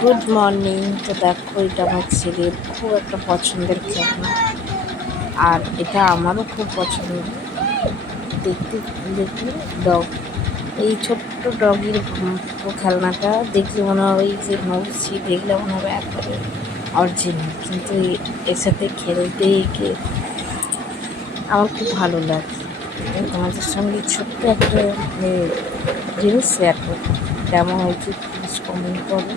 Good morning. তো দেখো, এটা আমার ছেলের খুব একটা পছন্দের খেলনা, আর এটা আমারও খুব পছন্দ। দেখতে দেখলে ডগ, এই ছোট্ট ডগের খেলনাটা দেখলে মনে হয় ওই যে নড়ছি, দেখলে মনে হবে একবারে অরিজিনাল, কিন্তু এর সাথে খেলতে গিয়ে আমার খুব ভালো লাগে। তোমাদের সঙ্গে ছোট্ট একটা জিনিস শেয়ার করবো, কেমন হয়েছে প্লিজ কমেন্ট করো।